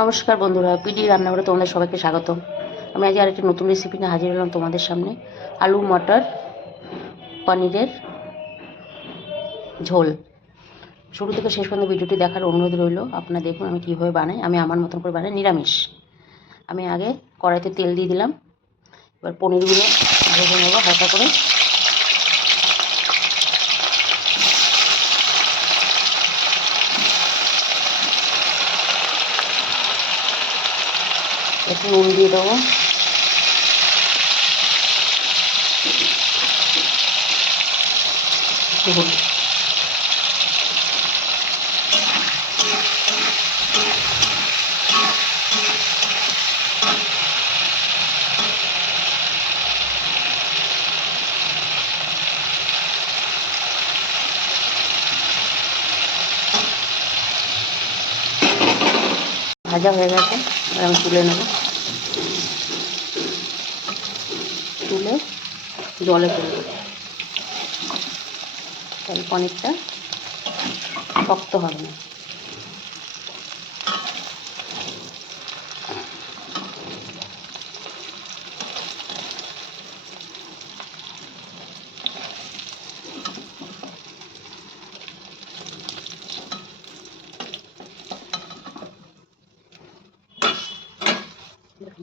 নমস্কার বন্ধুরা, পিডি রান্নাঘরে তোমাদের সবাইকে স্বাগত। আমি আজ আরেকটি নতুন রেসিপি নিয়ে হাজির হলাম তোমাদের সামনে। আলু মটর পনিরের ঝোল। শুরু থেকে শেষ পর্যন্ত ভিডিওটি দেখার অনুরোধ রইল। আপনারা দেখুন আমি কীভাবে বানাই। আমি আমার মতন করে বানাই, নিরামিষ। আমি আগে কড়াইতে তেল দিয়ে দিলাম। এবার পনিরগুলো ভেজে নেবো হালকা করে। একটু নুন দিয়ে দেবো। ভাজা হয়ে গেছে, এবার আমি তুলে নেব। তুলে জলে ফেলে দেবো, তাহলে পনিরটা শক্ত হবে না।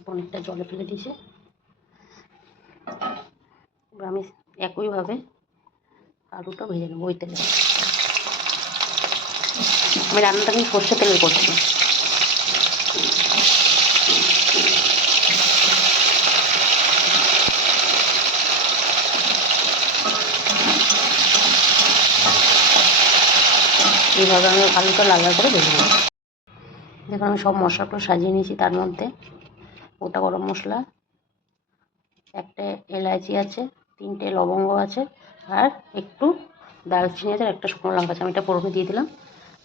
পনিরটা জলে ফেলে দিয়েছি। এবার আমি একইভাবে আলুটা ভেজে নেবো ওই তেলে। আমি রান্নাটা কিন্তু সর্ষে তেলে করছি। এইভাবে আমি আলুটা লাল লাল করে ভেজে নেব। দেখুন আমি সব মশলাগুলো সাজিয়ে নিয়েছি। তার মধ্যে গোটা গরম মশলা, একটা এলাচি আছে, 3টে লবঙ্গ আছে, আর একটু দারচিনি আছে, আর একটা শুকনো লঙ্কা আছে। আমি এটা ফোড়নে দিয়ে দিলাম।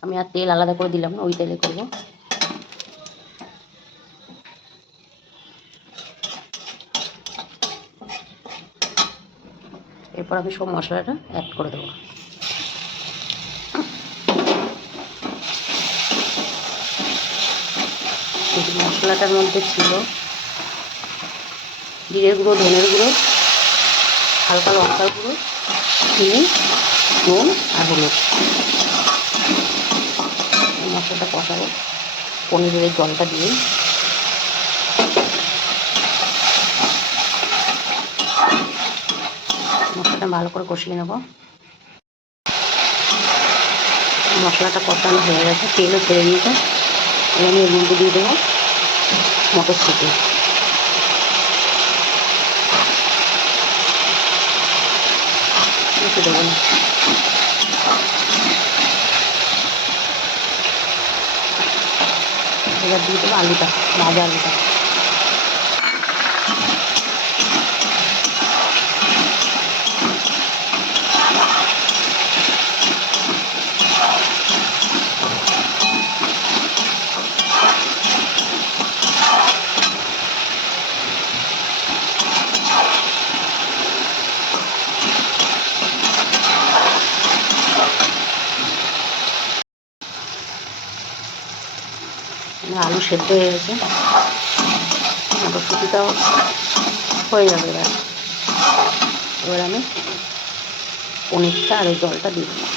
আমি আর তেল আলাদা করে দিলাম না, ওই তেলে করবো। এরপর আমি সব মশলাটা অ্যাড করে দেবো। মশলাটার মধ্যে ছিল জিরের গুঁড়ো, ধনের গুঁড়ো, হালকা লঙ্কার গুঁড়ো, চিনি, নুন আর হলুদ। মশলাটা কষাবো পনিরের জলটা দিয়ে। মশলাটা ভালো করে কষিয়ে নেব। মশলাটা কষানো হয়ে গেছে, তেলও ছেড়ে দিয়েছে। এবার আমি এর মধ্যে দিয়ে দেবো মটরশুঁটি। একটু দেবো না। এবার দিয়ে দেবো আলুটা, ভাজা আলুটা। আলু সেদ্ধ হয়ে গেছে, মটরশুঁটিটাও হয়ে যাবে। এবার আমি পনিরটা আর এই জলটা দিয়ে দিলাম।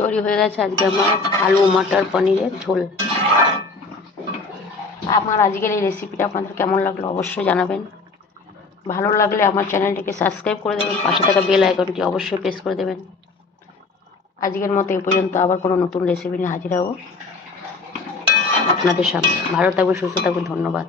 তৈরি হয়ে গেছে আজকে আমার আলু মটর পনিরের ঝোল। আমার আজকের এই রেসিপিটা আপনাদের কেমন লাগলো অবশ্যই জানাবেন। ভালো লাগলে আমার চ্যানেলটিকে সাবস্ক্রাইব করে দেবেন, পাশে থাকা বেল আইকনটি অবশ্যই প্রেস করে দেবেন। আজকের মতো এ পর্যন্ত, আবার কোনো নতুন রেসিপি নিয়ে হাজির হব আপনাদের সামনে। ভালো থাকবেন, সুস্থ থাকবেন, ধন্যবাদ।